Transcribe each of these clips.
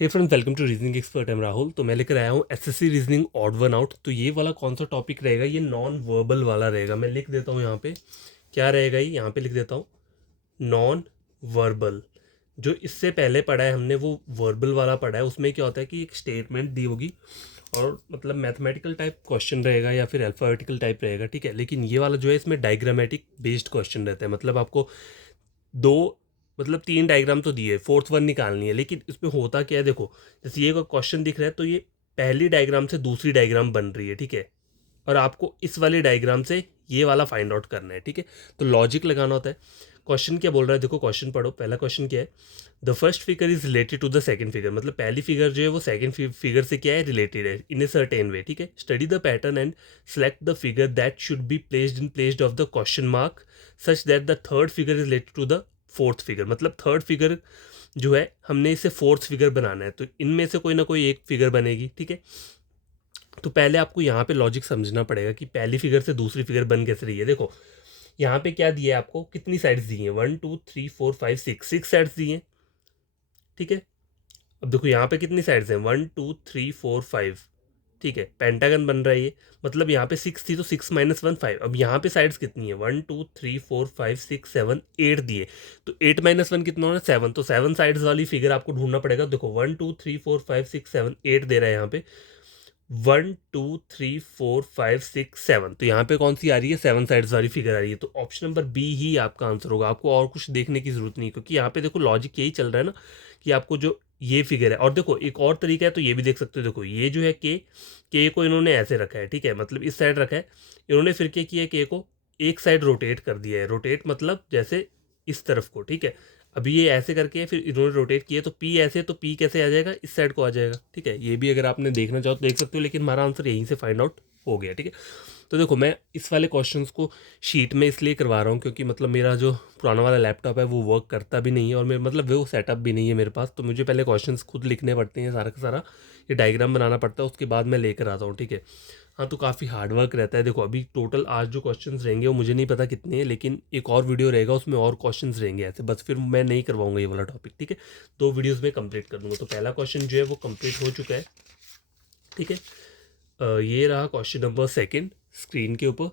Hey friends, welcome to reasoning expert. Am Rahul. तो मैं लेकर आया हूँ SSC reasoning odd one out. तो ये वाला कौन सा टॉपिक रहेगा? ये नॉन वर्बल वाला रहेगा। मैं लिख देता हूँ यहाँ पे क्या रहेगा, ये यहाँ पे लिख देता हूँ नॉन वर्बल। जो इससे पहले पढ़ा है हमने वो वर्बल वाला पढ़ा है। उसमें क्या होता है कि एक स्टेटमेंट दी होगी और मतलब मैथमेटिकल टाइप क्वेश्चन रहेगा या फिर अल्फाबेटिकल टाइप रहेगा, ठीक है। लेकिन ये वाला जो है इसमें डायग्रामेटिक बेस्ड क्वेश्चन रहता है। मतलब आपको दो मतलब तीन डायग्राम तो दिए, फोर्थ वन निकालनी है। लेकिन इसमें होता क्या है, देखो जैसे ये क्वेश्चन दिख रहा है तो ये पहली डायग्राम से दूसरी डायग्राम बन रही है, ठीक है। और आपको इस वाले डायग्राम से ये वाला फाइंड आउट करना है, ठीक है। तो लॉजिक लगाना होता है। क्वेश्चन क्या बोल रहा है, देखो क्वेश्चन पढ़ो। पहला क्वेश्चन क्या है, the first figure is related to the second figure. मतलब पहली फिगर जो है वो सेकंड फिगर से क्या है, रिलेटेड है इन ए सर्टेन वे, ठीक है। Study the pattern and select the figure that should be placed in placed of the question mark such that the third figure is related to the fourth figure. मतलब third figure जो है हमने इसे fourth figure बनाना है, तो इनमें से कोई ना कोई एक फिगर बनेगी, ठीक है। तो पहले आपको यहाँ पे लॉजिक समझना पड़ेगा कि पहली फिगर से दूसरी फिगर बन कैसे रही है। देखो यहाँ पे क्या दिया है आपको, कितनी साइड्स दी हैं, 1 2 3 4 5 6 साइड्स दी हैं, ठीक है। अब देखो यहाँ पे कितनी साइड्स हैं, 1 2 3 4 5, ठीक है। पेंटागन बन रहा है ये। मतलब यहाँ पे 6 थी तो 6 - 1 5। अब यहाँ पे साइड्स कितनी है, 1 2 3 4 5 6 7 8 दिए। तो 8 - 1 कितना होना, 7। तो 7 साइड्स वाली फिगर आपको ढूंढना पड़ेगा। देखो 1 2 3 4 5 6 7 8 दे रहा है यहाँ पे, 1 2 3 4 5 6 7। तो यहाँ पे कौन सी आ रही है, 7 साइड्स वाली फिगर आ रही है। तो ऑप्शन नंबर बी ही आपका आंसर होगा। आपको और कुछ देखने की जरूरत नहीं, क्योंकि यहाँ पे देखो लॉजिक यही चल रहा है ना कि आपको जो ये फिगर है। और देखो एक और तरीका है, तो ये भी देख सकते हो। देखो ये जो है के को इन्होंने ऐसे रखा है, ठीक है। मतलब इस साइड रखा है इन्होंने, फिर क्या किया है, के को एक साइड रोटेट कर दिया है। रोटेट मतलब जैसे इस तरफ को, ठीक है। अभी ये ऐसे करके फिर इन्होंने रोटेट किया, तो पी ऐसे, तो पी कैसे आ जाएगा, इस साइड को आ जाएगा, ठीक है। ये भी अगर आपने देखना चाहो तो देख सकते हो, लेकिन हमारा आंसर यहीं से फाइंड आउट हो गया, ठीक है। तो देखो मैं इस वाले क्वेश्चंस को शीट में इसलिए करवा रहा हूँ क्योंकि मतलब मेरा जो पुराना वाला लैपटॉप है वो वर्क करता भी नहीं है, और मेरे मतलब वो सेटअप भी नहीं है मेरे पास। तो मुझे पहले क्वेश्चंस खुद लिखने पड़ते हैं, सारा का सारा ये डायग्राम बनाना पड़ता है, उसके बाद मैं लेकर आता हूँ, ठीक है। हाँ, तो काफ़ी हार्ड वर्क रहता है। देखो अभी टोटल आज जो क्वेश्चंस रहेंगे वो मुझे नहीं पता कितने हैं, लेकिन एक और वीडियो रहेगा उसमें और क्वेश्चंस रहेंगे ऐसे। बस फिर मैं नहीं करवाऊंगा ये वाला टॉपिक, ठीक है। 2 वीडियोस में कंप्लीट कर दूंगा। तो पहला क्वेश्चन जो है वो कंप्लीट हो चुका है, ठीक है। ये रहा क्वेश्चन नंबर सेकंड स्क्रीन के ऊपर।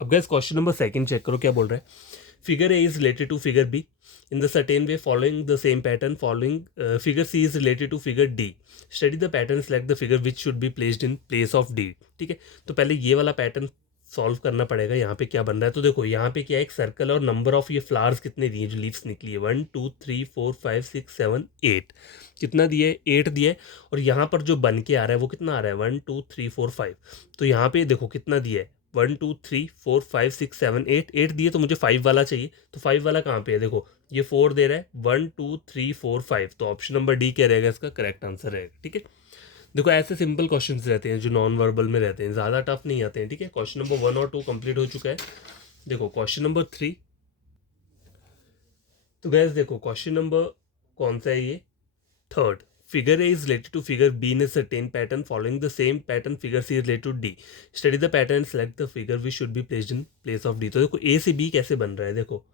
अब guess question number second check करो क्या बोल रहा है। Figure A is related to figure B in the certain way following the same pattern following figure C is related to figure D. Study the pattern, select the figure which should be placed in place of D, ठीक है। तो पहले ये वाला pattern solve करना पड़ेगा। यहाँ पे क्या बन रहा है, तो देखो यहाँ पे क्या है, एक सर्कल और नंबर ऑफ ये फ्लावर्स कितने दिए, जो लीव्स निकली है, 1 2 3 4 5 6 7 8। कितना दिए, 8 दिए। और यहाँ पर जो बन के आ रहा है वो कितना आ रहा है, 1 2 3 4 5। तो यहाँ पे देखो कितना दिया है, 1 2 3 4 5 6 7 8 दिए। तो मुझे 5 वाला चाहिए। तो 5 वाला कहाँ पे है, देखो ये 4 दे रहा है, 1 2 3 4 5। तो ऑप्शन नंबर डी क्या रहेगा, इसका करेक्ट आंसर रहेगा, ठीक है। देखो ऐसे सिंपल क्वेश्चंस रहते हैं जो नॉन वर्बल में रहते हैं, ज़्यादा टफ नहीं आते हैं, ठीक है। क्वेश्चन नंबर 1 और 2 कंप्लीट हो चुका है। देखो क्वेश्चन नंबर 3। तो गैस देखो क्वेश्चन नंबर कौन सा है ये, third. Figure A is related to figure B in a certain pattern. Following the same pattern, figure C is related to D. Study the pattern and select the figure which should be placed in place of D. तो देखो A से B कैसे बन रहा है, देखो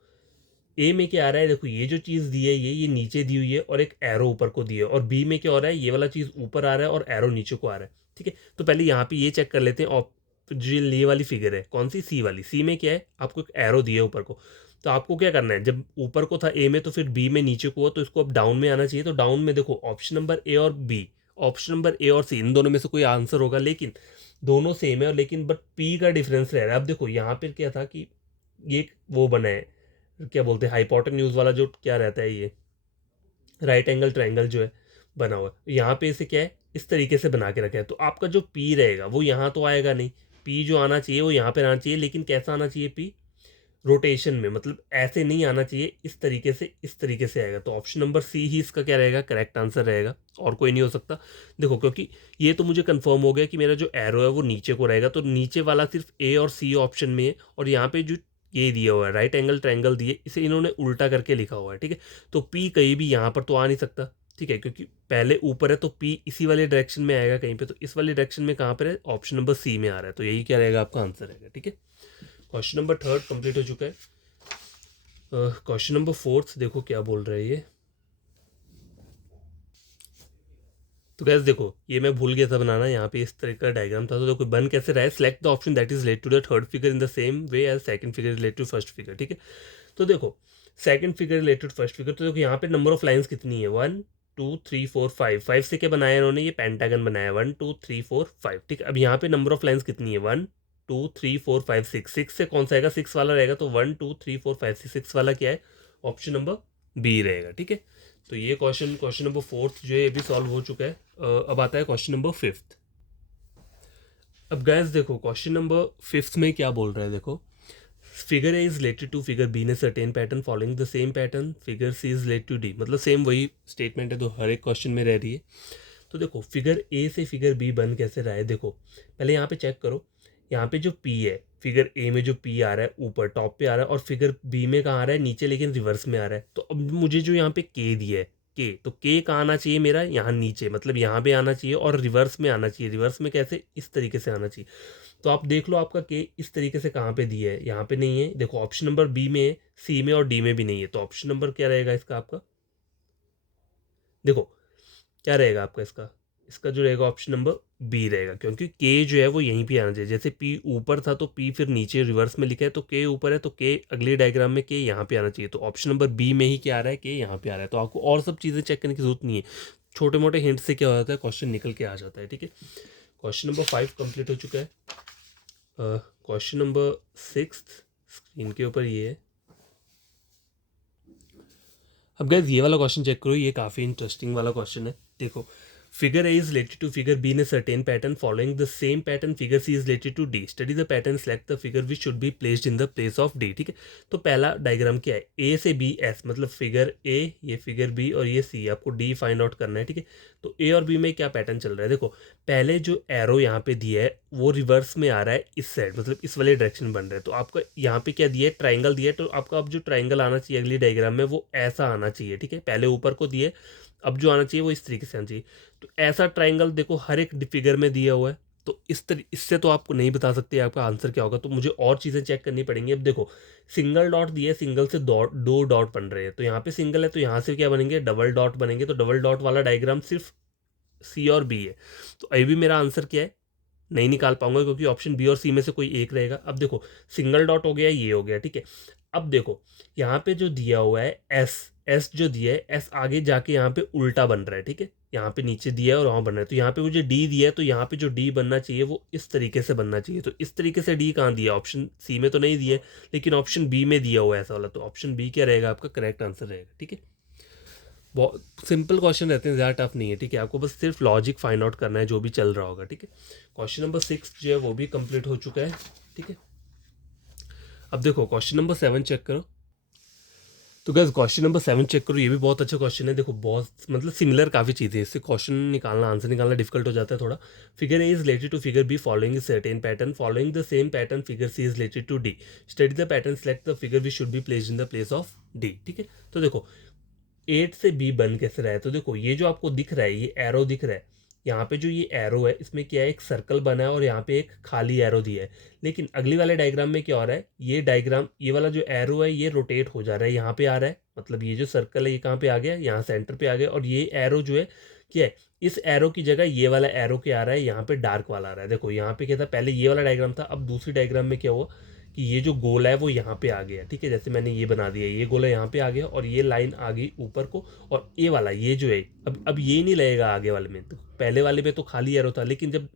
A में क्या आ रहा है, देखो ये जो चीज़ दी है ये नीचे दी हुई है और एक एरो ऊपर को दी है। और B में क्या हो रहा है, ये वाला चीज़ ऊपर आ रहा है और एरो नीचे को आ रहा है, ठीक है। तो पहले यहाँ पे ये चेक कर लेते हैं। जो ये वाली फिगर है कौन सी, सी वाली। सी में क्या है, आपको एक एरो दिया है ऊपर को। तो आपको क्या करना है, जब ऊपर को था ए में तो फिर बी में नीचे को हुआ, तो इसको अब डाउन में आना चाहिए। तो डाउन में देखो ऑप्शन नंबर ए और बी, ऑप्शन नंबर ए और सी, इन दोनों में से कोई आंसर होगा। लेकिन दोनों सेम है, और लेकिन बट पी का डिफरेंस रह रहा है। अब देखो यहाँ पर क्या था कि ये एक वो बना है, क्या बोलते हैं, हाइपोटेन्यूज वाला जो क्या रहता है, ये राइट एंगल ट्रायंगल जो है बना हुआ है। यहाँ पे इसे क्या है, इस तरीके से बना के रखा है। तो आपका जो पी रहेगा वो यहाँ तो आएगा नहीं, पी जो आना चाहिए वो यहाँ पे आना चाहिए। लेकिन कैसा आना चाहिए पी, रोटेशन में, मतलब ऐसे नहीं आना चाहिए, इस तरीके से, इस तरीके से आएगा। तो ऑप्शन नंबर सी ही इसका क्या रहेगा, करेक्ट आंसर रहेगा, और कोई नहीं हो सकता। देखो क्योंकि ये तो मुझे कंफर्म हो गया कि मेरा जो एरो है वो नीचे को रहेगा, तो नीचे वाला सिर्फ ए और सी ऑप्शन में है। और यहाँ पे जो ये दिया हुआ है राइट एंगल ट्रायंगल दिए, इसे इन्होंने उल्टा करके लिखा हुआ है, ठीक है। तो पी कहीं भी यहाँ पर तो आ नहीं सकता, ठीक है, क्योंकि पहले ऊपर है तो पी इसी वाले डायरेक्शन में आएगा कहीं पे। तो इस वाले डायरेक्शन में कहाँ पर है, ऑप्शन नंबर सी में आ रहा है। तो यही क्या रहेगा, आपका आंसर रहेगा, ठीक है। क्वेश्चन नंबर थर्ड कंप्लीट हो चुका है। क्वेश्चन नंबर फोर्थ देखो क्या बोल रहा है ये। तो गैस देखो ये मैं भूल गया था बनाना, यहाँ पे इस तरह का डायग्राम था। तो देखो बन कैसे रहा है, select the option that is related to the third figure in the same way as second figure related to first figure, ठीक है। तो देखो second figure related first figure, तो देखो यहाँ पे नंबर ऑफ लाइंस कितनी है, 1 2 3 4 5, 5 से क्या बनाया इन्होंने, ये पेंटागन बनाया 1 2 3 4 5, ठीक है। अब यहाँ पे नंबर ऑफ लाइंस कितनी है, 1 2 3 4 5 6, 6 से कौन सा आएगा, 6 वाला रहेगा। तो 1 2 3 4 5 6 वाला क्या है, ऑप्शन नंबर बी रहेगा, ठीक है। तो ये क्वेश्चन नंबर फोर्थ जो है ये भी सॉल्व हो चुका है। अब आता है क्वेश्चन नंबर फिफ्थ। अब गैस देखो क्वेश्चन नंबर फिफ्थ में क्या बोल रहा है, देखो figure A is related to figure B ने certain pattern following the same pattern figure C is related to D, मतलब सेम वही स्टेटमेंट है तो हर एक क्वेश्चन में रह रही है। तो देखो फिगर ए से फिगर बी बन कैसे रहा है, देखो पहले यहाँ पे चेक करो, यहाँ पे जो पी है फिगर ए में जो पी आ रहा है ऊपर टॉप पे आ रहा है, और फिगर बी में कहाँ आ रहा है, नीचे लेकिन रिवर्स में आ रहा है। तो अब मुझे जो यहाँ पे के दिया है के, तो के कहाँ आना चाहिए मेरा, यहाँ नीचे, मतलब यहाँ पे आना चाहिए और रिवर्स में आना चाहिए। रिवर्स में कैसे, इस तरीके से आना चाहिए। तो आप देख लो आपका के इस तरीके से कहाँ पे दिया है, यहाँ पे नहीं है। देखो ऑप्शन नंबर बी में है, सी में और डी में भी नहीं है। तो ऑप्शन नंबर क्या रहेगा इसका आपका, देखो क्या रहेगा आपका इसका, इसका जो रहेगा ऑप्शन नंबर बी रहेगा, क्योंकि के जो है वो यहीं पे आना चाहिए। जैसे पी ऊपर था तो पी फिर नीचे रिवर्स में लिखा है, तो के ऊपर है तो के अगले डायग्राम में के यहाँ पे आना चाहिए। तो ऑप्शन नंबर बी में ही क्या आ रहा है, के यहाँ पे आ रहा है। तो आपको और सब चीज़ें चेक करने की जरूरत नहीं है, छोटे मोटे हिंट से क्या हो जाता है, क्वेश्चन निकल के आ जाता है, ठीक है। क्वेश्चन नंबर 5 कंप्लीट हो चुका है। क्वेश्चन नंबर 6 स्क्रीन के ऊपर ये है। अब गैस ये वाला क्वेश्चन चेक करो, ये काफ़ी इंटरेस्टिंग वाला क्वेश्चन है। देखो figure A is related to figure B in certain pattern following the same pattern figure C is related to D, study the pattern, select the figure which should be placed in the place of D, ठीक है। तो पहला diagram क्या है, A से B एस, मतलब figure A, ये फिगर बी और ये सी, आपको डी फाइंड आउट करना है, ठीक है। तो ए और बी में क्या पैटर्न चल रहा है, देखो पहले जो एरो यहाँ पे दिया है वो रिवर्स में आ रहा है इस साइड, मतलब इस वाले डायरेक्शन बन रहा है। तो आपका यहाँ पे क्या दिया है, ट्राइंगल दिया है। तो आपका अब जो ट्राइंगल आना चाहिए अगली डायग्राम में वो ऐसा आना चाहिए, ठीक है। पहले ऊपर को दिए, अब जो आना चाहिए वो इस तरीके से आना चाहिए। तो ऐसा ट्राइंगल देखो हर एक फिगर में दिया हुआ है। तो इससे तो आपको नहीं बता सकते आपका आंसर क्या होगा, तो मुझे और चीज़ें चेक करनी पड़ेंगी। अब देखो सिंगल डॉट दिया है, सिंगल से दो डॉट बन रहे हैं, तो यहाँ पे सिंगल है तो यहाँ से क्या बनेंगे, डबल डॉट बनेंगे। तो डबल डॉट वाला डायग्राम सिर्फ सी और बी है। तो अभी भी मेरा आंसर क्या है, नहीं निकाल पाऊंगा, क्योंकि ऑप्शन बी और सी में से कोई एक रहेगा। अब देखो सिंगल डॉट हो गया, ये हो गया, ठीक है। अब देखो यहाँ पे जो दिया हुआ है एस, एस जो दिया है एस आगे जाके यहाँ पे उल्टा बन रहा है, ठीक है। यहाँ पे नीचे दिया है और वहाँ बन रहा है। तो यहाँ पे मुझे डी दिया है, तो यहाँ पे जो डी बनना चाहिए वो इस तरीके से बनना चाहिए। तो इस तरीके से डी कहाँ दिया, ऑप्शन सी में तो नहीं दिया है, लेकिन ऑप्शन बी में दिया हुआ है ऐसा वाला। तो ऑप्शन बी क्या रहेगा आपका करेक्ट आंसर रहेगा, ठीक है। बहुत सिंपल क्वेश्चन रहते हैं, ज़्यादा टफ नहीं है, ठीक है। आपको बस सिर्फ लॉजिक फाइंड आउट करना है जो भी चल रहा होगा, ठीक है। क्वेश्चन नंबर 6 जो है वो भी कंप्लीट हो चुका है, ठीक है। अब देखो क्वेश्चन नंबर 7 चेक करो। तो गैस क्वेश्चन नंबर 7 चेक करो, ये भी बहुत अच्छा क्वेश्चन है। देखो बहुत मतलब सिमिलर काफ़ी चीज़ें हैं, इससे क्वेश्चन निकालना, आंसर निकालना डिफिकल्ट हो जाता है थोड़ा। Figure A is related to figure B following certain pattern following the same pattern figure C is related to D, study the pattern, select the figure we should be placed in the place of D, ठीक है। तो देखो 8 से B बन कैसे रहा है, तो देखो ये जो आपको दिख रहा है, ये एरो दिख रहा है, यहाँ पे जो ये एरो है इसमें क्या है, एक सर्कल बना है और यहाँ पे एक खाली एरो दिया है। लेकिन अगली वाले डायग्राम में क्या हो रहा है, ये डायग्राम, ये वाला जो एरो है ये रोटेट हो जा रहा है, यहाँ पे आ रहा है, मतलब ये जो सर्कल है ये कहाँ पे आ गया, यहाँ सेंटर पे आ गया। और ये एरो जो है क्या है, इस एरो की जगह ये वाला एरो क्या आ रहा है, यहाँ पे डार्क वाला आ रहा है। देखो यहाँ पे क्या था, पहले ये वाला डायग्राम था, अब दूसरी डायग्राम में क्या हुआ कि ये जो गोला है वो यहाँ पे आ गया, ठीक है। जैसे मैंने ये बना दिया, ये गोला यहाँ पे आ गया और ये लाइन आ गई ऊपर को, और ये वाला ये जो है अब ये नहीं लगेगा आगे वाले में। तो पहले वाले में तो खाली एरो था, लेकिन जब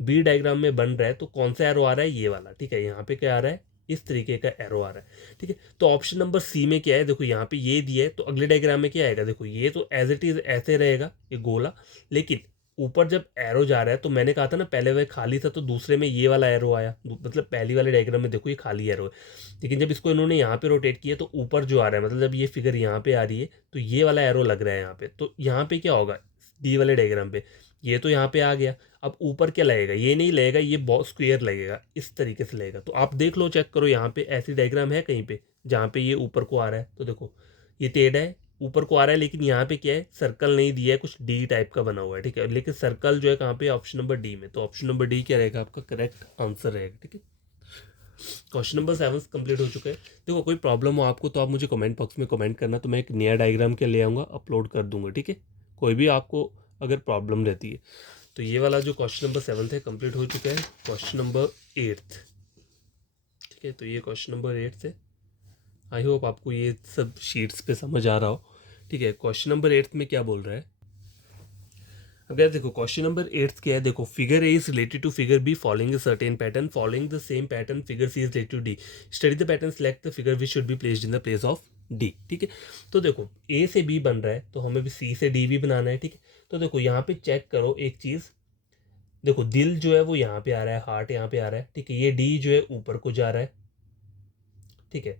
बी डायग्राम में बन रहा है तो कौन सा एरो आ रहा है, ये वाला, ठीक है। यहाँ पे क्या आ रहा है, इस तरीके का एरो आ रहा है, ठीक है। तो ऑप्शन नंबर सी में क्या है, देखो यहाँ पे ये दिया है, तो अगले डायग्राम में क्या आएगा, देखो ये तो एज इट इज ऐसे रहेगा ये गोला, लेकिन ऊपर जब एरो जा रहा है, तो मैंने कहा था ना पहले वह खाली था तो दूसरे में ये वाला एरो आया, मतलब पहली वाले डायग्राम में देखो ये खाली एरो है, लेकिन जब इसको इन्होंने यहाँ पे रोटेट किया तो ऊपर जो आ रहा है, मतलब जब ये फिगर यहाँ पे आ रही है तो ये वाला एरो लग रहा है यहाँ पे। तो यहाँ पे क्या होगा, डी वाले डायग्राम पे ये तो यहाँ पे आ गया, अब ऊपर क्या लगेगा, ये नहीं लगेगा, ये बहुत स्क्वेयर लगेगा, इस तरीके से लगेगा। तो आप देख लो, चेक करो यहाँ पे ऐसी डायग्राम है कहीं पे जहाँ पे ये ऊपर को आ रहा है, तो देखो ये टेढ़ा है, ऊपर को आ रहा है, लेकिन यहाँ पे क्या है, सर्कल नहीं दिया है, कुछ डी टाइप का बना हुआ है, ठीक है। लेकिन सर्कल जो है कहाँ पे, ऑप्शन नंबर डी में। तो ऑप्शन नंबर डी क्या रहेगा आपका करेक्ट आंसर रहेगा, ठीक है। क्वेश्चन नंबर 7 कंप्लीट हो चुका है। देखो कोई प्रॉब्लम हो आपको तो आप मुझे कमेंट बॉक्स में कमेंट करना, तो मैं एक नया डायग्राम के ले आऊँगा, अपलोड कर दूंगा, ठीक है। कोई भी आपको अगर प्रॉब्लम रहती है। तो ये वाला जो क्वेश्चन नंबर 7 है कंप्लीट हो चुका है। क्वेश्चन नंबर 8, ठीक है, तो ये क्वेश्चन नंबर 8 है। आई होप आपको ये सब शीट्स पे समझ आ रहा हो। ठीक है, क्वेश्चन नंबर 8 में क्या बोल रहा है। अब यार देखो क्वेश्चन नंबर 8 क्या है, देखो figure A is related to figure B following a certain pattern, following the same pattern figure C is related to D, study the pattern, select the figure which should be placed in the place of D. ठीक है, तो देखो ए से B बन रहा है तो हमें भी सी से डी भी बनाना है। ठीक है, तो देखो यहाँ पे चेक करो एक चीज़, देखो दिल जो है वो यहाँ पे आ रहा है, हार्ट यहाँ पे आ रहा है। ठीक है, ये डी जो है ऊपर को जा रहा है। ठीक है,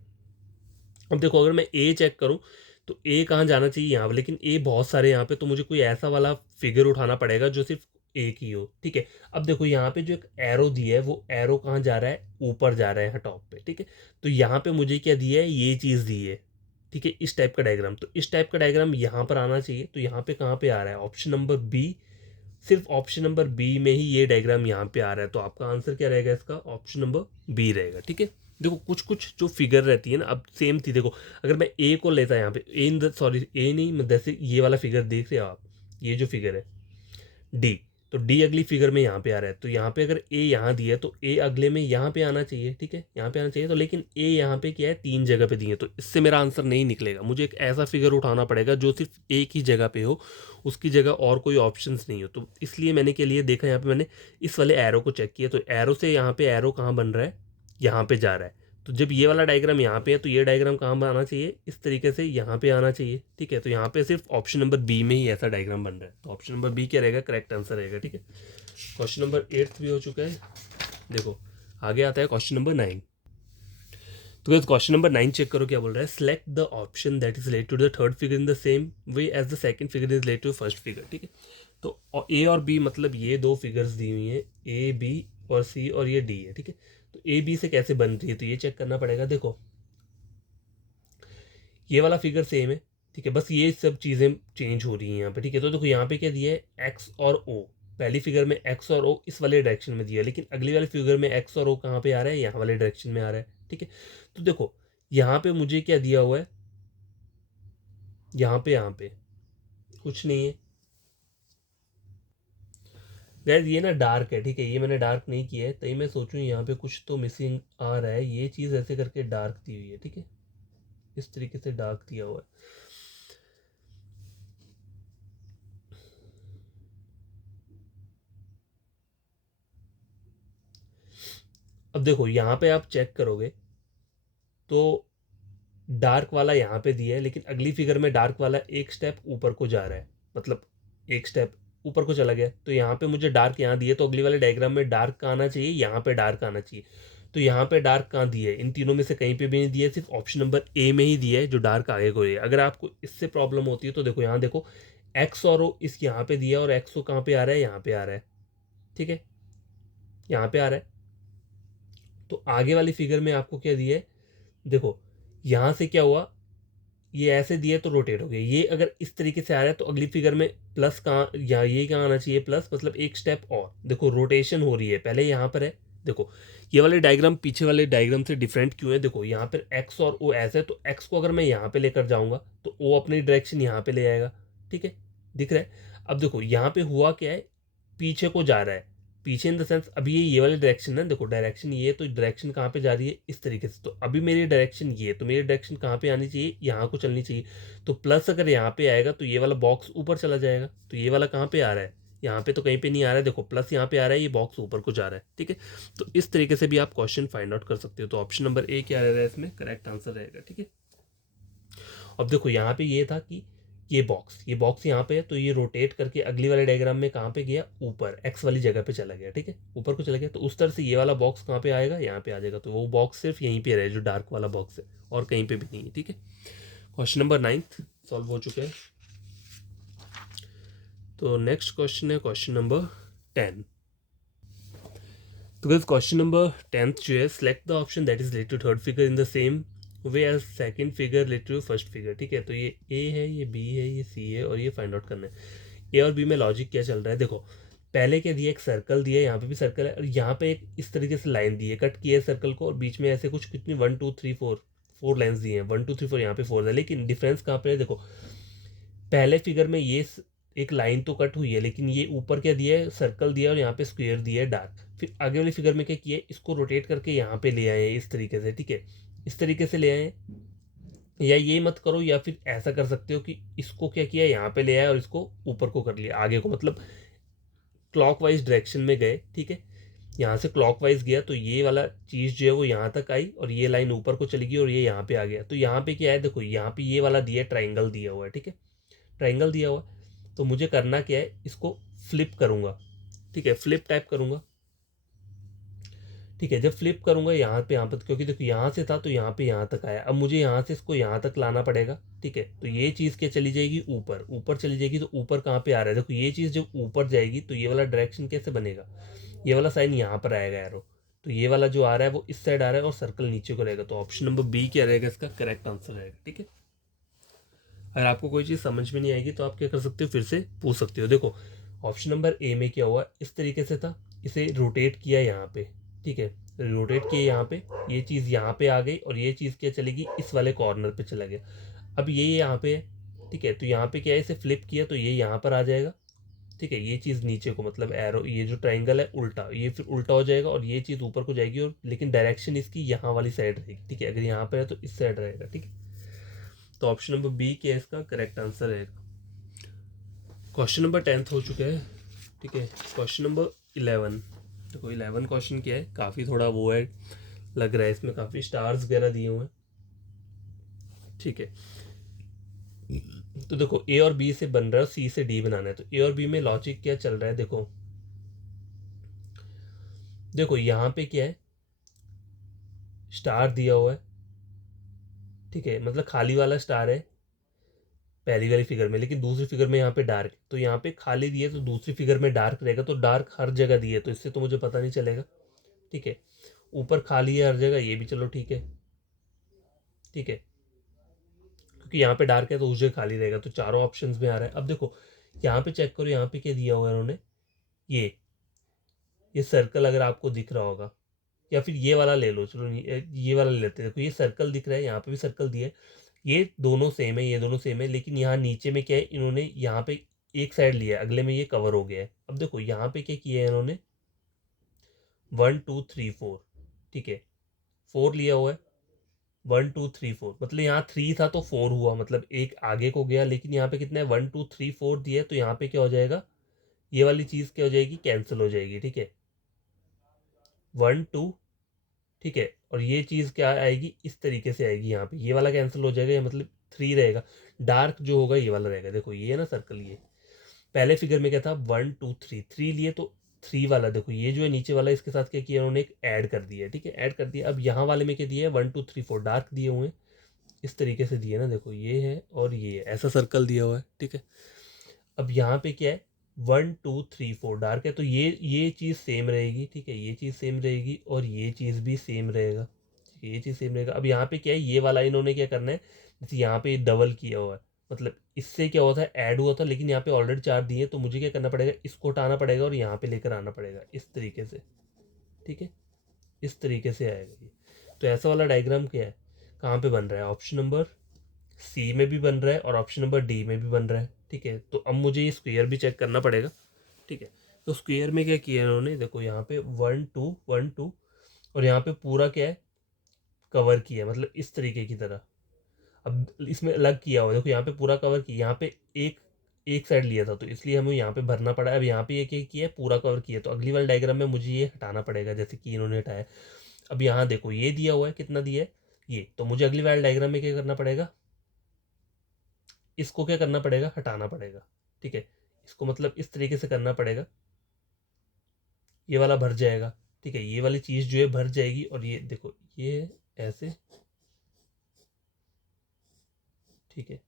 अब देखो अगर मैं ए चेक करूं तो ए कहाँ जाना चाहिए, यहाँ पे, लेकिन ए बहुत सारे यहाँ पे, तो मुझे कोई ऐसा वाला फिगर उठाना पड़ेगा जो सिर्फ ए की हो। ठीक है, अब देखो यहाँ पे जो एक एरो दिया है वो एरो कहाँ जा रहा है, ऊपर जा रहा है टॉप पे। ठीक है, तो यहाँ पे मुझे क्या दिया है, ये चीज़ दी है। ठीक है, इस टाइप का डायग्राम, तो इस टाइप का डायग्राम यहाँ पर आना चाहिए। तो यहाँ पे कहाँ पे आ रहा है, ऑप्शन नंबर बी, सिर्फ ऑप्शन नंबर बी में ही ये डायग्राम यहाँ पे आ रहा है। तो आपका आंसर क्या रहेगा इसका, ऑप्शन नंबर बी रहेगा। ठीक है, देखो कुछ कुछ जो फिगर रहती है ना, अब सेम थी, देखो अगर मैं ए को लेता यहाँ पे, ए इन द सॉरी ए नहीं, मैं जैसे ये वाला फिगर देख रहे हो आप, ये जो फिगर है डी, तो डी अगली फिगर में यहाँ पे आ रहा है। तो यहाँ पे अगर ए यहाँ दिया है तो ए अगले में यहाँ पे आना चाहिए। ठीक है, यहाँ पे आना चाहिए, तो लेकिन ए यहाँ पे क्या है, 3 जगह पे दिए, तो इससे मेरा आंसर नहीं निकलेगा। मुझे एक ऐसा फिगर उठाना पड़ेगा जो सिर्फ एक ही जगह पे हो, उसकी जगह और कोई ऑप्शंस नहीं हो। तो इसलिए मैंने के लिए देखा, यहाँ पे मैंने इस वाले एरो को चेक किया, तो एरो से यहाँ पे एरो कहाँ बन रहा है, यहाँ पे जा रहा है। तो जब ये वाला डायग्राम यहाँ पे है तो ये डायग्राम कहाँ आना चाहिए, इस तरीके से यहाँ पे आना चाहिए। ठीक है, तो यहाँ पे सिर्फ ऑप्शन नंबर बी में ही ऐसा डायग्राम बन रहा है, तो ऑप्शन नंबर बी क्या रहेगा, करेक्ट आंसर रहेगा। ठीक है, क्वेश्चन नंबर 8 भी हो चुका है। देखो आगे आता है क्वेश्चन नंबर 9। तो क्वेश्चन नंबर 9 चेक करो क्या बोल रहा है, select the option that is related to the third figure in the same way as the second figure is related to first figure. ठीक है, तो ए और बी मतलब ये दो फिगर्स दी हुई हैं, ए बी और सी, और ये डी है। ठीक है, तो ए बी से कैसे बन रही है, तो ये चेक करना पड़ेगा। देखो ये वाला फिगर सेम है। ठीक है, बस ये सब चीज़ें चेंज हो रही हैं यहाँ पे। ठीक है, तो देखो यहाँ पे क्या दिया है, एक्स और ओ, पहली फिगर में एक्स और ओ इस वाले डायरेक्शन में दिया है, लेकिन अगली वाले फिगर में एक्स और ओ कहाँ पे आ रहा है, यहाँ वाले डायरेक्शन में आ रहा है। ठीक है, तो देखो यहाँ पे मुझे क्या दिया हुआ है, यहाँ पे कुछ नहीं है गैस, ये ना डार्क है। ठीक है, ये मैंने डार्क नहीं किया है, तभी मैं सोचूं यहाँ पे कुछ तो मिसिंग आ रहा है, ये चीज़ ऐसे करके डार्क दी हुई है। ठीक है, इस तरीके से डार्क दिया हुआ है। अब देखो यहाँ पे आप चेक करोगे तो डार्क वाला यहाँ पे दिया है, लेकिन अगली फिगर में डार्क वाला एक स्टेप ऊपर को जा रहा है, मतलब एक स्टेप ऊपर को चला गया। तो यहाँ पे मुझे डार्क यहाँ दिए, तो अगली वाले डायग्राम में डार्क कहाँ आना चाहिए, यहाँ पे डार्क आना चाहिए। तो यहाँ पे डार्क कहाँ दिया है, इन तीनों में से कहीं पे भी नहीं दिया है, सिर्फ ऑप्शन नंबर ए में ही दिया है जो डार्क आगे को है। अगर आपको इससे प्रॉब्लम होती है तो देखो यहाँ देखो, एक्स और ओ इस यहाँ पे दिया है, और एक्स ओ कहाँ पे आ रहा है, यहाँ पे आ रहा है। ठीक है, यहाँ पे आ रहा है। तो आगे वाली फिगर में आपको क्या दिया है, देखो यहाँ से क्या हुआ, ये ऐसे दिए तो रोटेट हो गया। ये अगर इस तरीके से आ रहा है तो अगली फिगर में प्लस कहाँ, या ये कहाँ आना चाहिए, प्लस, मतलब एक स्टेप और। देखो रोटेशन हो रही है, पहले यहाँ पर है। देखो ये वाले डायग्राम पीछे वाले डायग्राम से डिफरेंट क्यों है, देखो यहाँ पर एक्स और ओ ऐसे है, तो एक्स को अगर मैं यहाँ पे लेकर जाऊंगा तो ओ अपनी डायरेक्शन यहाँ पे ले आएगा। ठीक है, दिख रहा है। अब देखो यहाँ पे हुआ क्या है, पीछे को जा रहा है, पीछे इन द सेंस अभी ये वाली डायरेक्शन है, देखो डायरेक्शन ये, तो डायरेक्शन कहाँ पे जा रही है, इस तरीके से। तो अभी मेरी डायरेक्शन ये, तो मेरी डायरेक्शन कहाँ पे आनी चाहिए, यहाँ को चलनी चाहिए। तो प्लस अगर यहाँ पे आएगा तो ये वाला बॉक्स ऊपर चला जाएगा। तो ये वाला कहाँ पे आ रहा है, यहाँ पे तो कहीं पे नहीं आ रहा है, देखो प्लस यहाँ पे आ रहा है, ये बॉक्स ऊपर को जा रहा है। ठीक है, तो इस तरीके से भी आप क्वेश्चन फाइंड आउट कर सकते हो। तो ऑप्शन नंबर ए क्या रहेगा इसमें, करेक्ट आंसर रहेगा। ठीक है, अब देखो यहाँ पे ये था कि ये बॉक्स यहाँ पे है, तो ये रोटेट करके अगली वाले डायग्राम में कहाँ पे गया, ऊपर एक्स वाली जगह पे चला गया। ठीक है, ऊपर को चला गया, तो उस तरह से ये वाला बॉक्स कहाँ पे आएगा, यहाँ पे आ जाएगा। तो वो बॉक्स सिर्फ यहीं पे रहे जो डार्क वाला बॉक्स है, और कहीं पे भी नहीं है। ठीक है, क्वेश्चन नंबर 9 सॉल्व हो चुका है। तो नेक्स्ट क्वेश्चन है क्वेश्चन नंबर 10। तो क्वेश्चन नंबर 10 जो है, select the option that is related to third figure in the same way as second figure related to first figure. ठीक है, तो ये ए है, ये बी है, ये सी है, और ये फाइंड आउट करना है। ए और बी में लॉजिक क्या चल रहा है, देखो पहले क्या दिया, एक सर्कल दिया है, यहाँ पे भी सर्कल है, और यहाँ पे एक इस तरीके से लाइन दी है, कट किया है सर्कल को, और बीच में ऐसे कुछ कितनी 1 2 3 4 लाइन्स दिए हैं, 1 2 3 4, यहाँ पे 4 है। लेकिन डिफरेंस कहाँ पे है, देखो पहले फिगर में ये एक लाइन तो कट हुई है, लेकिन ये ऊपर क्या दिया है, सर्कल दिया है और यहाँ पे स्क्वायर दिया है डार्क। फिर आगे वाली फिगर में क्या किया है, इसको रोटेट करके यहाँ पे ले आए हैं इस तरीके से, ठीक है, इस तरीके से ले आए हैं। या ये मत करो, या फिर ऐसा कर सकते हो कि इसको क्या किया, यहाँ पे ले आए और इसको ऊपर को कर लिया, आगे को, मतलब क्लॉकवाइज डायरेक्शन में गए, ठीक है। यहाँ से क्लॉकवाइज गया तो ये वाला चीज़ जो है वो यहाँ तक आई और ये लाइन ऊपर को चली गई और ये यहाँ पे आ गया। तो यहाँ पे क्या है, देखो यहाँ पे ये वाला दिया है, ट्राइंगल दिया हुआ है, ठीक है, ट्राइंगल दिया हुआ है। तो मुझे करना क्या है, इसको फ्लिप करूँगा, ठीक है, फ्लिप टाइप करूँगा, ठीक है। जब फ्लिप करूँगा यहाँ पर, क्योंकि देखो यहाँ से था तो यहाँ पे यहाँ तक आया, अब मुझे यहाँ से इसको यहाँ तक लाना पड़ेगा, ठीक है। तो ये चीज़ क्या चली जाएगी, ऊपर, ऊपर चली जाएगी। तो ऊपर कहाँ पे आ रहा है, देखो ये चीज़ जब ऊपर जाएगी तो ये वाला डायरेक्शन कैसे बनेगा, ये वाला साइन यहाँ पर आएगा एरो, तो ये वाला जो आ रहा है वो इस साइड आ रहा है और सर्कल नीचे को रहेगा। तो ऑप्शन नंबर बी क्या रहेगा, इसका करेक्ट आंसर रहेगा, ठीक है। अगर आपको कोई चीज़ समझ में नहीं आएगी तो आप क्या कर सकते हो, फिर से पूछ सकते हो। देखो ऑप्शन नंबर ए में क्या हुआ, इस तरीके से था, इसे रोटेट किया यहाँ पे, ठीक है, रोटेट किया यहाँ पे, ये चीज़ यहाँ पे आ गई और ये चीज़ क्या चलेगी, इस वाले कॉर्नर पे चला गया। अब ये यहाँ पे है, ठीक है, तो यहाँ पे क्या है, इसे फ्लिप किया तो ये यहाँ पर आ जाएगा, ठीक है। ये चीज़ नीचे को, मतलब एरो, ये जो ट्राइंगल है उल्टा, ये फिर उल्टा हो जाएगा और ये चीज़ ऊपर को जाएगी, और लेकिन डायरेक्शन इसकी यहाँ वाली साइड रहेगी, ठीक है। अगर यहाँ पर है तो इस साइड रहेगा, ठीक है। तो ऑप्शन नंबर बी क्या है, इसका करेक्ट आंसर रहेगा। क्वेश्चन नंबर 10 हो चुका है, ठीक है। क्वेश्चन नंबर 11, देखो 11 क्वेश्चन क्या है, काफ़ी थोड़ा वो है, लग रहा है इसमें काफ़ी स्टार्स वगैरह दिए हुए हैं, ठीक है। तो देखो ए और बी से बन रहा है, सी से डी बनाना है। तो ए और बी में लॉजिक क्या चल रहा है, देखो देखो यहाँ पे क्या है, स्टार दिया हुआ है, ठीक है, मतलब खाली वाला स्टार है पहली वाली फिगर में, लेकिन दूसरी फिगर में यहाँ पे डार्क, तो यहाँ पे खाली दिए तो दूसरी फिगर में डार्क रहेगा। तो डार्क हर जगह दिए तो इससे तो मुझे पता नहीं चलेगा, ठीक है। ऊपर खाली है हर जगह, ये भी चलो ठीक है, ठीक है, क्योंकि यहाँ पे डार्क है तो उस जगह खाली रहेगा। तो चारों ऑप्शंस में आ रहा है। अब देखो यहाँ पे चेक करो, यहाँ पे क्या दिया हुआ है इन्होंने, ये सर्कल अगर आपको दिख रहा होगा, या फिर ये वाला ले लो, चलो ये वाला ले लेते हैं। देखो ये सर्कल दिख रहा है, यहाँ पे भी सर्कल दिया है, ये दोनों सेम है, ये दोनों सेम है, लेकिन यहाँ नीचे में क्या है, इन्होंने यहाँ पे एक साइड लिया है, अगले में ये कवर हो गया है। अब देखो यहाँ पे क्या किया है इन्होंने, 1 2 3 4, ठीक है, 4 लिया हुआ है, 1 2 3 4, मतलब यहाँ 3 था तो 4 हुआ, मतलब एक आगे को गया, लेकिन यहाँ पे कितना है, 1 2 3 4 दिया है, तो यहाँ पे क्या हो जाएगा, ये वाली चीज़ क्या हो जाएगी, कैंसिल हो जाएगी, ठीक है, 1 2, ठीक है। और ये चीज़ क्या आएगी, इस तरीके से आएगी, यहाँ पे ये वाला कैंसिल हो जाएगा, मतलब 3 रहेगा, डार्क जो होगा ये वाला रहेगा। देखो ये है ना सर्कल, ये पहले फिगर में क्या था, 1 2 3 लिए तो 3 वाला, देखो ये जो है नीचे वाला, इसके साथ क्या किया उन्होंने, एक ऐड कर दिया है, ठीक है, ऐड कर दिया। अब यहाँ वाले में क्या दिया है, 1 2 3 4 डार्क दिए हुए हैं, इस तरीके से दिए ना, देखो ये है और ये है, ऐसा सर्कल दिया हुआ है, ठीक है। अब यहाँ पे क्या है, 1 2 3 4 डार्क है, तो ये चीज़ सेम रहेगी, ठीक है, ये चीज़ सेम रहेगी और ये चीज़ भी सेम रहेगा, ठीक है, ये चीज़ सेम रहेगा। अब यहाँ पे क्या है, ये वाला इन्होंने क्या करना है, जैसे यहाँ पे डबल किया हुआ है, मतलब इससे क्या हुआ था, ऐड हुआ था, लेकिन यहाँ पे ऑलरेडी 4 दिए, तो मुझे क्या करना पड़ेगा, इसको हटाना पड़ेगा और यहाँ पे लेकर आना पड़ेगा इस तरीके से, ठीक है, इस तरीके से आएगा ये। तो ऐसा वाला डायग्राम क्या है, कहाँ पे बन रहा है, ऑप्शन नंबर सी में भी बन रहा है और ऑप्शन नंबर डी में भी बन रहा है, ठीक है। तो अब मुझे ये स्क्वायर भी चेक करना पड़ेगा, ठीक है। तो स्क्वायर में क्या किया है इन्होंने, देखो यहाँ पे 1 2 1 2 और यहाँ पे पूरा क्या है, कवर किया है, मतलब इस तरीके की तरह। अब इसमें अलग किया हुआ है, देखो यहाँ पे पूरा कवर किया, यहाँ पे एक एक साइड लिया था तो इसलिए हमें यहाँ पे भरना पड़ा। अब यहाँ पे ये क्या किया है, पूरा कवर किया, तो अगली वाले डायग्राम में मुझे ये हटाना पड़ेगा, जैसे कि इन्होंने हटाया। अब यहाँ देखो ये दिया हुआ है, कितना दिया है ये, तो मुझे अगली वाले डायग्राम में क्या करना पड़ेगा, इसको क्या करना पड़ेगा, हटाना पड़ेगा, ठीक है। इसको मतलब इस तरीके से करना पड़ेगा, ये वाला भर जाएगा, ठीक है, ये वाली चीज़ जो है भर जाएगी और ये देखो ये ऐसे, ठीक है,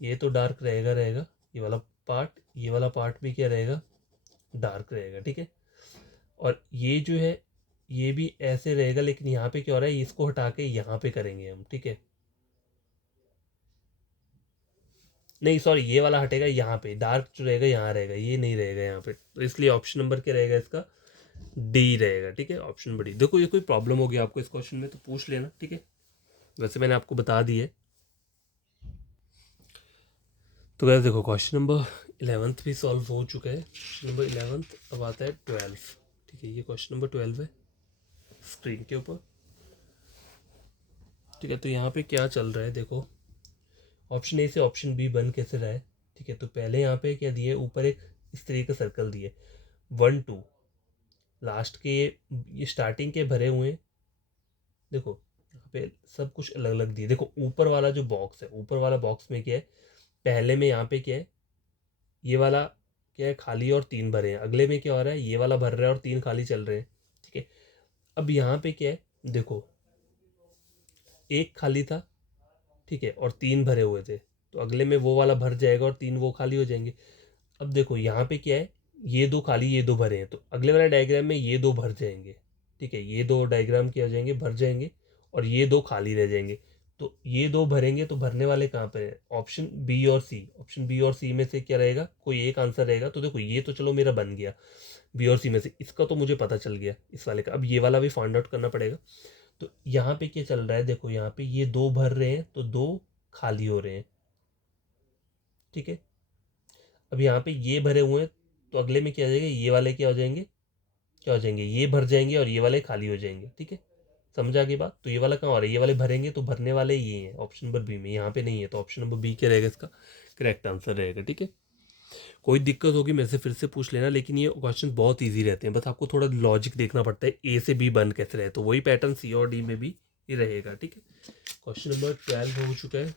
ये तो डार्क रहेगा रहेगा, ये वाला पार्ट, ये वाला पार्ट भी क्या रहेगा, डार्क रहेगा, ठीक है। और ये जो है ये भी ऐसे रहेगा, लेकिन यहाँ पे क्या हो रहा है, इसको हटा के यहाँ पे करेंगे हम, ठीक है, नहीं सॉरी, ये वाला हटेगा, यहाँ पे डार्क जो रहेगा यहाँ रहेगा, ये नहीं रहेगा यहाँ पे, तो इसलिए ऑप्शन नंबर क्या रहेगा इसका, डी रहेगा, ठीक है, ऑप्शन नंबर डी। देखो ये कोई प्रॉब्लम हो गया आपको इस क्वेश्चन में तो पूछ लेना, ठीक है, वैसे मैंने आपको बता दी है। तो वैसे देखो क्वेश्चन नंबर 11th भी सॉल्व हो चुका है, क्वेश्चन नंबर 11th। अब आता है 12। ठीक है, ये क्वेश्चन नंबर 12 है स्क्रीन के ऊपर। ठीक है, तो यहाँ पे क्या चल रहा है देखो, ऑप्शन ए से ऑप्शन बी बन कैसे रहा है। ठीक है, तो पहले यहाँ पे क्या दिए, ऊपर एक इस तरीके का सर्कल दिए 1 2, लास्ट के ये स्टार्टिंग के भरे हुए हैं। देखो यहाँ पे सब कुछ अलग अलग दिए। देखो ऊपर वाला जो बॉक्स है, ऊपर वाला बॉक्स में क्या है, पहले में यहाँ पे क्या है, ये वाला क्या है खाली और 3 भरे हैं। अगले में क्या हो रहा है, ये वाला भर रहा है और 3 खाली चल रहे हैं। ठीक है, अब यहाँ पे क्या है देखो, एक खाली था, ठीक है, और 3 भरे हुए थे, तो अगले में वो वाला भर जाएगा और 3 वो खाली हो जाएंगे। अब देखो यहाँ पे क्या है, ये 2 खाली ये 2 भरे हैं, तो अगले वाले डायग्राम में ये 2 भर जाएंगे। ठीक है, ये 2 डायग्राम क्या हो जाएंगे, भर जाएंगे, और ये 2 खाली रह जाएंगे। तो ये 2 भरेंगे तो भरने वाले कहाँ पे है, ऑप्शन बी और सी। ऑप्शन बी और सी में से क्या रहेगा, कोई एक आंसर रहेगा। तो देखो ये तो चलो मेरा बन गया, बी और सी में से इसका तो मुझे पता चल गया इस वाले का। अब ये वाला भी फाइंड आउट करना पड़ेगा। तो यहाँ पे क्या चल रहा है देखो, यहाँ पे ये 2 भर रहे हैं तो 2 खाली हो रहे हैं। ठीक है, अब यहाँ पे ये भरे हुए हैं, तो अगले में क्या हो जाएगा, ये वाले क्या हो जाएंगे, क्या हो जाएंगे, ये भर जाएंगे और ये वाले खाली हो जाएंगे। ठीक है, समझ आ गई बात। तो ये वाला कहाँ हो रहा है, ये वाले भरेंगे तो भरने वाले ये हैं ऑप्शन नंबर बी में, यहाँ पे नहीं है। तो ऑप्शन नंबर बी क्या रहेगा, इसका करेक्ट आंसर रहेगा। ठीक है, कोई दिक्कत होगी मेरे से फिर से पूछ लेना, लेकिन ये क्वेश्चन बहुत ईजी रहते हैं, बस आपको थोड़ा लॉजिक देखना पड़ता है, ए से बी बन कैसे रहे, तो वही पैटर्न सी और डी में भी ये रहेगा। ठीक है, क्वेश्चन नंबर 12 हो चुका है।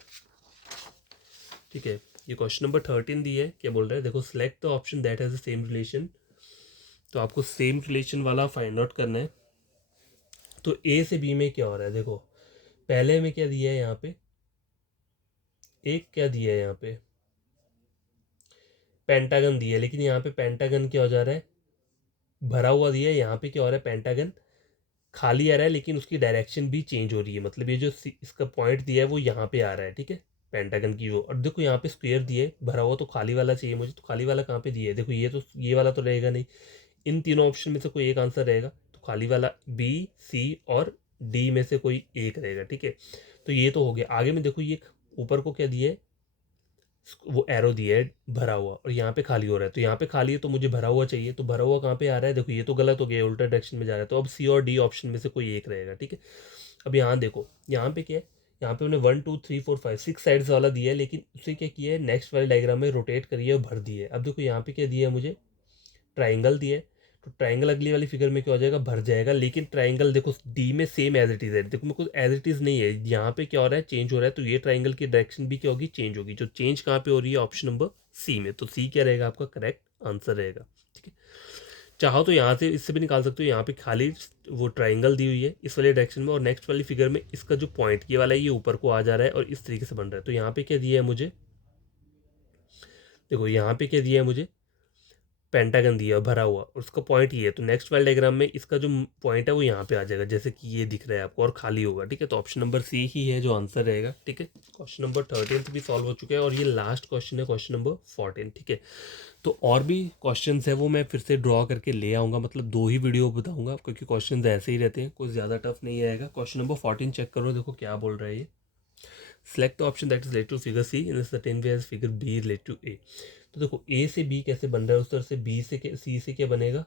ठीक है, ये क्वेश्चन नंबर 13 दी है, क्या बोल रहा है देखो, select the option that has the same relation. तो आपको सेम रिलेशन वाला फाइंड आउट करना है। तो ए से बी में क्या हो रहा है देखो, पहले में क्या दिया है यहाँ पे, एक क्या दिया है यहाँ पे, पेंटागन दिया है, लेकिन यहाँ पे पेंटागन क्या हो जा रहा है, भरा हुआ दिया है। यहाँ पे क्या हो रहा है, पेंटागन खाली आ रहा है, लेकिन उसकी डायरेक्शन भी चेंज हो रही है। मतलब ये जो इसका पॉइंट दिया है वो यहाँ पे आ रहा है। ठीक है, पेंटागन की वो, और देखो यहाँ पे स्क्वायर दिया है भरा हुआ, तो खाली वाला चाहिए मुझे, तो खाली वाला कहाँ पे दिया है देखो, ये तो ये वाला तो रहेगा नहीं, इन तीनों ऑप्शन में से कोई एक आंसर रहेगा। तो खाली वाला बी सी और डी में से कोई एक रहेगा। ठीक है, तो ये तो हो गया। आगे में देखो, ये ऊपर को क्या दिया है, वो एरो दिया है भरा हुआ, और यहाँ पे खाली हो रहा है। तो यहाँ पे खाली है तो मुझे भरा हुआ चाहिए, तो भरा हुआ कहाँ पे आ रहा है देखो, ये तो गलत हो गया, उल्टा डायरेक्शन में जा रहा है। तो अब सी और डी ऑप्शन में से कोई एक रहेगा। ठीक है, अब यहाँ देखो, यहाँ पे क्या है, यहाँ पे उन्हें 1 2 3 4 5 6 साइड्स वाला दिया है, लेकिन उसे क्या किया है, नेक्स्ट वाले डायग्राम में रोटेट करिए और भर दिए। अब देखो यहाँ पे क्या दिया है मुझे, ट्राइंगल दिया है। तो ट्राइंगल अगली वाली फिगर में क्या हो जाएगा, भर जाएगा, लेकिन ट्राइंगल देखो डी में सेम एज इट इज है। देखो मेरे को एज इट इज नहीं है, यहाँ पे क्या हो रहा है, चेंज हो रहा है। तो ये ट्राइंगल की डायरेक्शन भी क्या होगी, चेंज होगी। जो चेंज कहाँ पे हो रही है, ऑप्शन नंबर सी में। तो सी क्या रहेगा आपका करेक्ट आंसर रहेगा। ठीक है, चाहो तो यहाँ से इससे भी निकाल सकते हो, यहाँ पे खाली वो ट्राइंगल दी हुई है इस वाले डायरेक्शन में, और नेक्स्ट वाली फिगर में इसका जो पॉइंट ये वाला है, ये ऊपर को आ जा रहा है और इस तरीके से बन रहा है। तो यहाँ पे क्या दिया है मुझे, देखो यहाँ पे क्या दिया है मुझे, पेंटागन दिया है भरा हुआ, और उसका पॉइंट ये है। तो नेक्स्ट वाले डायग्राम में इसका जो पॉइंट है वो यहाँ पे आ जाएगा, जैसे कि ये दिख रहा है आपको, और खाली होगा। ठीक है, तो ऑप्शन नंबर सी ही है जो आंसर रहेगा। ठीक है, क्वेश्चन नंबर 13 भी सॉल्व हो चुका है, और ये लास्ट क्वेश्चन है, क्वेश्चन नंबर 14। ठीक है, तो और भी क्वेश्चन है वो मैं फिर से ड्रॉ करके ले आऊँगा, मतलब 2 ही वीडियो बताऊँगा, क्योंकि क्वेश्चन ऐसे ही रहते हैं, कुछ ज़्यादा टफ नहीं रहेगा। क्वेश्चन नंबर 14 चेक करो, देखो क्या बोल रहा है ये, select the option that is related to figure C in certain way as figure B related to A. तो देखो ए से बी कैसे बन रहा है, उस तरह से बी से सी से क्या बनेगा,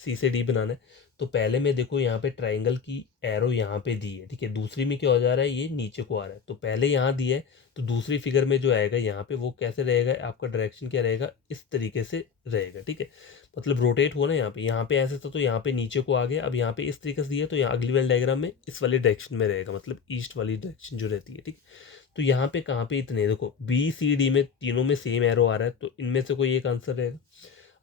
सी से डी बनाना है। तो पहले में देखो यहाँ पे ट्राइंगल की एरो यहाँ पे दी है। ठीक है, दूसरी में क्या हो जा रहा है, ये नीचे को आ रहा है। तो पहले यहाँ दिया है, तो दूसरी फिगर में जो आएगा यहाँ पे वो कैसे रहेगा, आपका डायरेक्शन क्या रहेगा, इस तरीके से रहेगा। ठीक है, मतलब रोटेट हुआ ना, यहाँ पे ऐसे था तो यहाँ पे नीचे को आ गया। अब यहाँ पे इस तरीके से दिया, तो यहाँ अगली वाले डायग्राम में इस वाले डायरेक्शन में रहेगा, मतलब ईस्ट वाली डायरेक्शन जो रहती है। ठीक, तो यहाँ पे कहाँ पे इतने देखो, बी सी डी में तीनों में सेम एरो आ रहा है, तो इनमें से कोई एक आंसर रहेगा।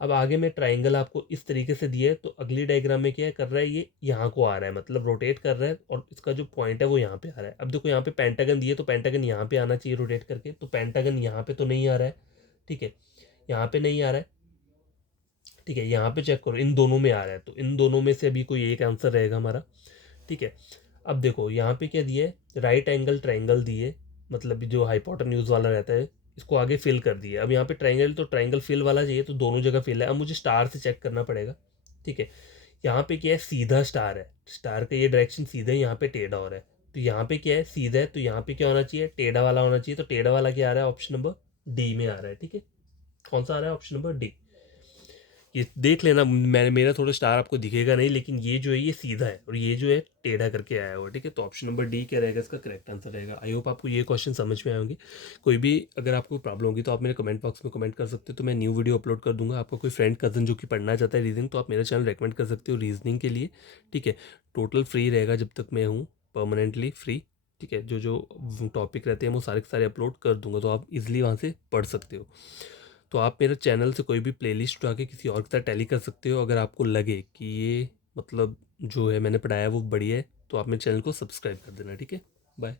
अब आगे में ट्राइंगल आपको इस तरीके से दिया है, तो अगली डायग्राम में क्या कर रहा है, ये यहाँ को आ रहा है, मतलब रोटेट कर रहा है, और इसका जो पॉइंट है वो यहाँ पे आ रहा है। अब देखो यहाँ पे पेंटागन दिए, तो पेंटागन यहाँ पे आना चाहिए रोटेट करके, तो पेंटागन यहाँ पे तो नहीं आ रहा है। ठीक है, यहाँ पे नहीं आ रहा है। ठीक है, यहाँ पे चेक करो, इन दोनों में आ रहा है, तो इन दोनों में से अभी कोई एक आंसर रहेगा हमारा। ठीक है, अब देखो यहाँ पे क्या दिया है, राइट एंगल ट्राइंगल दिए, मतलब जो हाइपोटेन्यूज वाला रहता है, इसको आगे फिल कर दिया। अब यहाँ पे ट्राइंगल, तो ट्राइंगल फिल वाला चाहिए, तो दोनों जगह फिल है। अब मुझे स्टार से चेक करना पड़ेगा। ठीक है, यहाँ पे क्या है, सीधा स्टार है, स्टार का ये डायरेक्शन सीधा है, यहाँ पे टेढ़ा हो रहा है। तो यहाँ पे क्या है, सीधा है, तो यहाँ पे क्या होना चाहिए, टेढ़ा वाला होना चाहिए। तो टेढ़ा वाला क्या आ रहा है, ऑप्शन नंबर डी में आ रहा है। ठीक है, कौन सा आ रहा है? Option number D. ये देख लेना, मेरा थोड़ा स्टार आपको दिखेगा नहीं, लेकिन ये जो है ये सीधा है और ये जो है टेढ़ा करके आया हुआ, ठीक है। तो ऑप्शन नंबर डी क्या रहेगा, इसका करेक्ट आंसर रहेगा। आई होप आपको ये क्वेश्चन समझ में आए होंगे। कोई भी अगर आपको प्रॉब्लम होगी तो आप मेरे कमेंट बॉक्स में कमेंट कर सकते हो, तो मैं न्यू वीडियो अपलोड कर दूंगा। आपका कोई फ्रेंड कज़न जो कि पढ़ना चाहता है रीजनिंग, तो आप मेरा चैनल रेकमेंड कर सकते हो रीजनिंग के लिए, ठीक है। टोटल फ्री रहेगा जब तक मैं हूँ, परमानेंटली फ्री, ठीक है। जो जो टॉपिक रहते हैं वो सारे के सारे अपलोड कर दूंगा, तो आप इजीली वहाँ से पढ़ सकते हो। तो आप मेरे चैनल से कोई भी प्लेलिस्ट उठा के किसी और के साथ टैली कर सकते हो। अगर आपको लगे कि ये मतलब जो है मैंने पढ़ाया वो बढ़िया है, तो आप मेरे चैनल को सब्सक्राइब कर देना, ठीक है। बाय।